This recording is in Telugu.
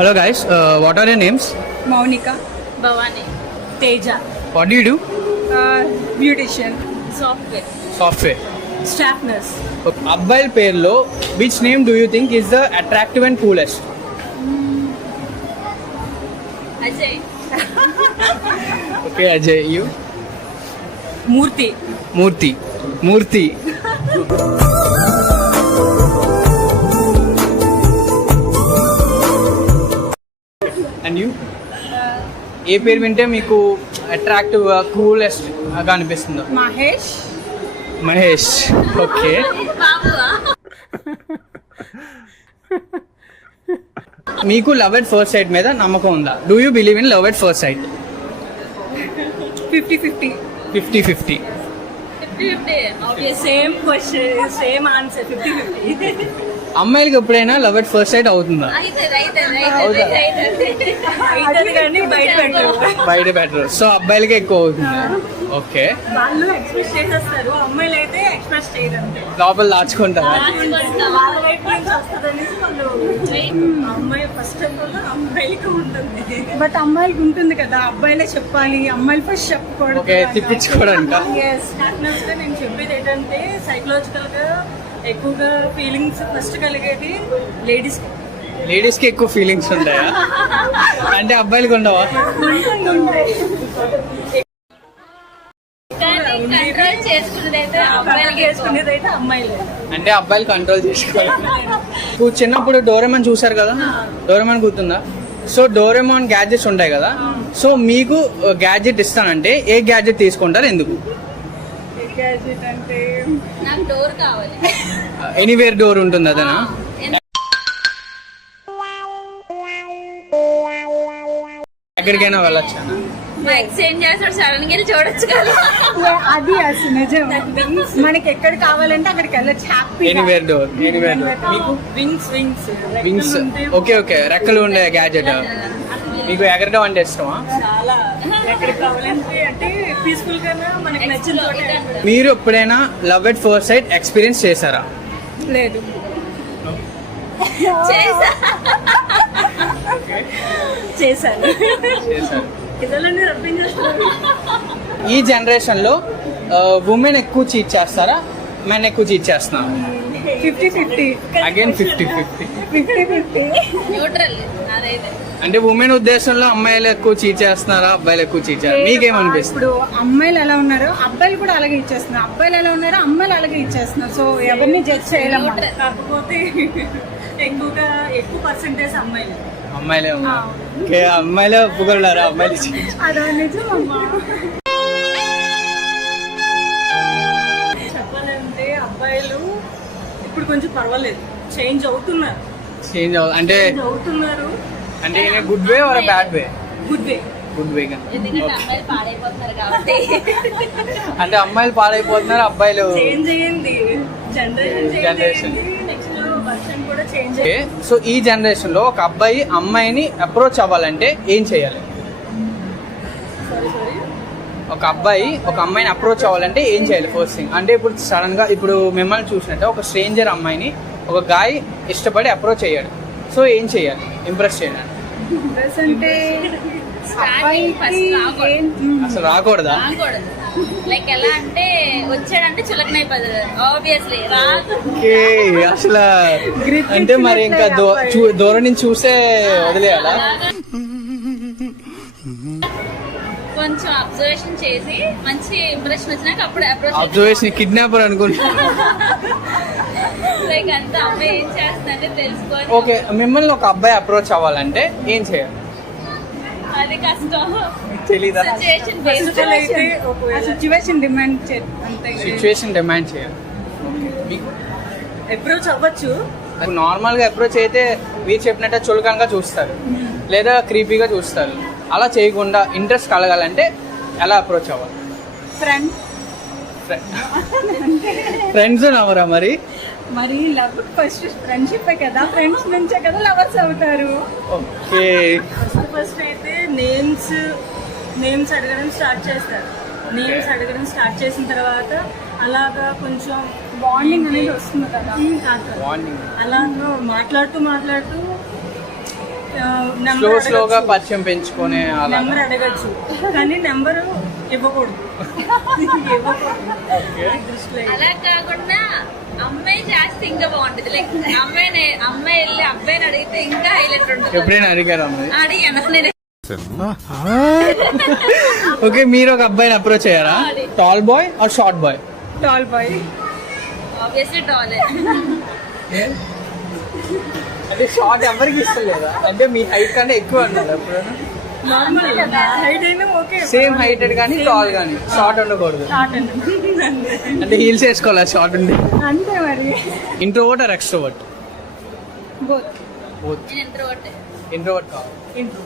Hello guys, what are your names? Maunika. Bhavani. Teja. What do you do? Beautician. Software. Software. Staff nurse. అబ్బాయిల పేర్లో which name do you think is the attractive and coolest? Ajay. Okay, Ajay, you? Murthy. Murthy. And you? ఏ పేరు వింటే మీకు అట్రాక్టివ్ కూలెస్ట్ గా అనిపిస్తుందో? మహేష్. ఓకే. Babuwa. మీకు లవ్ ఎట్ ఫస్ట్ సైట్ మీద నమ్మకం ఉందా? Do you believe in love at first sight? 50-50. 50-50. 50-50. Okay, same question, same answer. 50-50. అమ్మాయిలకి ఎప్పుడైనా లవ్ ఎట్ ఫస్ట్ సైట్ అవుతుందా? అవుతుంది కానీ బయట బెటర్. సో అబ్బాయిలకే ఎక్కువ అవుతుంది. ఓకే. వాళ్ళు ఎక్స్ప్రెస్ చేసేస్తారు, అమ్మాయిలు అయితే ఎక్స్ప్రెస్ చేయరు అంతే. లోపల దాచుకుంటారా? వాళ్ళ వైపు నుంచి వస్తుందనేసి వాళ్ళు అమ్మాయి ఫస్ట్ ఆఫ్ ఆల్ అమ్మాయికి ఉంటుంది, బట్ అమ్మాయికి ఉంటుంది కదా, అబ్బాయిలే చెప్పాలి, అమ్మాయిలు ఫస్ట్ చెప్పకూడదు. ఓకే, తిప్పించుకోవడానికి. నేను చెప్పేది ఏంటంటే సైకలాజికల్ గా ఎక్కువగా ఫీలింగ్స్ ఫస్ట్ కలిగేది లేడీస్ కి ఎక్కువ ఫీలింగ్స్ ఉంటాయా? అంటే అబ్బాయిలకి ఉండవా? కంట్రోల్ చేసుకునేదైతే అమ్మాయిలే. అంటే అబ్బాయిలు కంట్రోల్ చేసుకోవాలి. ఇప్పుడు చిన్నప్పుడు డోరేమాన్ చూసారు కదా, డోరేమాన్ గుర్తుందా? సో డోరేమాన్ గ్యాడ్జెట్స్ ఉంటాయి కదా, సో మీకు గ్యాడ్జెట్ ఇస్తానంటే ఏ గ్యాడ్జెట్ తీసుకుంటారు, ఎందుకు? గ్యాడ్జెట్ అంటే నాకు డోర్ కావాలి. ఎనీవేర్ డోర్ ఉంటుంది అదనా? ఎక్కడికైనా వెళ్ళొచ్చా? ఎక్స్చేంజ్ చేస్తాడు, సడన్ గా చూడొచ్చు కదా. అది అసలు నిజం. మనకి ఎక్కడ కావాలంటే అక్కడికి వెళ్ళొచ్చు హ్యాపీ. Anywhere door. మీకు వింగ్స్. ఓకే, రెక్కలు ఉండే గ్యాడ్జెట్. మీకు ఎగరడం అంటే ఇష్టమా? చాలా. ఎక్కడికి కావాలంటే అంటే పీస్ఫుల్ గా మనకి నచ్చిన చోట. మీరు ఎప్పుడైనా love at first sight experience చేశారా? లేదు. చేశాను. ఇదన్నీ రబ్బింగ్ చేస్తున్నారు. ఈ జనరేషన్ లో ఉమెన్ ఎక్కువ చీట్ చేస్తారా, మెన్ ఎక్కువ చీట్ చేస్తున్నారు? 50-50. అగైన్ 50-50. న్యూట్రల్ అదైతే. అంటే ఉమెన్ ఉద్దేశంలో అమ్మాయిలు ఎక్కువ చీట్ చేస్తున్నారా, అబ్బాయిలు ఎక్కువ చీట్ చేస్తారు? మీకేమనిపిస్తుంది? ఇప్పుడు అమ్మాయిలు ఎలా ఉన్నారో అబ్బాయిలు కూడా అలాగే ఇచ్చేస్తున్నారు, అబ్బాయిలు ఎలా ఉన్నారో అమ్మాయిలు అలాగే ఇచ్చేస్తున్నారు. సో ఎవరిని జడ్జ్ చేయలేము. కాకపోతే ఎక్కువ పర్సెంటేజ్ అమ్మాయిలే ఉన్నారు. ఓకే, అమ్మాయిలే ఒప్పుకున్నారా? అమ్మాయిలు అదా నిజం అమ్మా. చెప్పాలంటే అబ్బాయిలు ఇప్పుడు కొంచెం పర్వాలేదు, చేంజ్ అవుతున్నారు. అంటే good way or bad way? Good way. ఎందుకంటే అమ్మాయిలు పాడైపోతున్నారు కాబట్టి. అంటే అమ్మాయిలు పాడైపోతున్నారు, అబ్బాయిలు చేంజ్ అయ్యింది. జనరేషన్. కూడా చేంజ్. సో ఈ జనరేషన్ లో ఒక అబ్బాయి అమ్మాయిని అప్రోచ్ అవ్వాలంటే ఏం చేయాలి? ఒక అబ్బాయి ఒక అమ్మాయిని అప్రోచ్ అవ్వాలంటే ఏం చేయాలి ఫస్ట్ థింగ్? అంటే ఇప్పుడు సడన్ గా ఇప్పుడు మిమ్మల్ని చూసినట్టే ఒక స్ట్రేంజర్ అమ్మాయిని ఒక గాయ్ ఇష్టపడి అప్రోచ్ అయ్యాడు, సో ఏం చేయాలి ఇంప్రెస్ చేయడానికి? అసలు రాకూడదా? లైక్ ఎలా అంటే వచ్చాడంటే చులకనైపోతుంది ఆబ్వియస్లీ. అసలు అంటే మరి ఇంకా దూరం నుంచి చూసే వదిలేయాలా? కొంచెం అబ్జర్వేషన్ చేసి మంచి ఇంప్రెషన్ వచ్చినాక అప్పుడు అబ్జర్వేషన్. కిడ్నాపర్ అనుకుంటా. లైక్ అంత అబ్బాయి ఏం చేస్తుందంటే తెలుసుకోవాలి. ఓకే, మిమ్మల్ని ఒక అబ్బాయి అప్రోచ్ అవ్వాలంటే ఏం చేయాలి? అది కష్టం. తెలీదా? సిచ్యువేషన్ డిమాండ్ చేయాలి. అప్రోచ్ అవ్వచ్చు. నార్మల్ గా అప్రోచ్ అయితే మీరు చెప్పినట్టే చులకనగా చూస్తారు, లేదా క్రీపీగా చూస్తారు. అలా చేయకుండా ఇంట్రెస్ట్ కలగాలంటే ఎలా అప్రోచ్ అవ్వాలి? ఫ్రెండ్స్ నవ్వరా మరి? లవ్ ఫస్ట్ ఫ్రెండ్షిప్ కదా, ఫ్రెండ్స్ నుంచే కదా లవర్స్ అవుతారు. ఓకే, ఫస్ట్ అయితే నేమ్స్ అడగడం స్టార్ట్ చేస్తారు. నేమ్స్ అడగడం స్టార్ట్ చేసిన తర్వాత అలాగా కొంచెం బాండింగ్ అనేది వస్తుంది కదా. అలాగా మాట్లాడుతూ స్లోగా పరిచయం పెంచుకునే అలా. నెంబర్ అడగచ్చు కానీ నెంబర్ ఇవ్వకూడదు. అలా కాకుండా అమ్మాయి చేస్తే ఇంకా బాగుంటది. లైక్ అమ్మాయి వెళ్ళి అబ్బాయిని అడిగితే ఇంకా హైలైట్ ఉంటుంది. ఎప్పుడైనా అడిగారా అమ్మాయి? అడిగాను నేను. ఓకే, మీరు ఒక అబ్బాయిని అప్రోచ్ అయ్యారా? Tall boy or short boy? Tall boy. Obviously టాలే. అంటే షార్ట్ ఎవరికి ఇష్టం లేదా? అంటే మీ హైట్ కంటే ఎక్కువ అన్నారు ఎప్పుడైనా? నార్మల్ హైట్ అయినా ఓకే. సేమ్ హైటెడ్ కానీ టాల్ కానీ, షార్ట్ ఉండకూడదు. అంటే హీల్స్ వేసుకోవాలి షార్ట్ ఉండి. అంతే మరి. Introvert or extrovert? Both. Both. నేను ఇంట్రోవర్ట్. ఇంట్రోవర్ట్ కావాలి. ఇంట్రో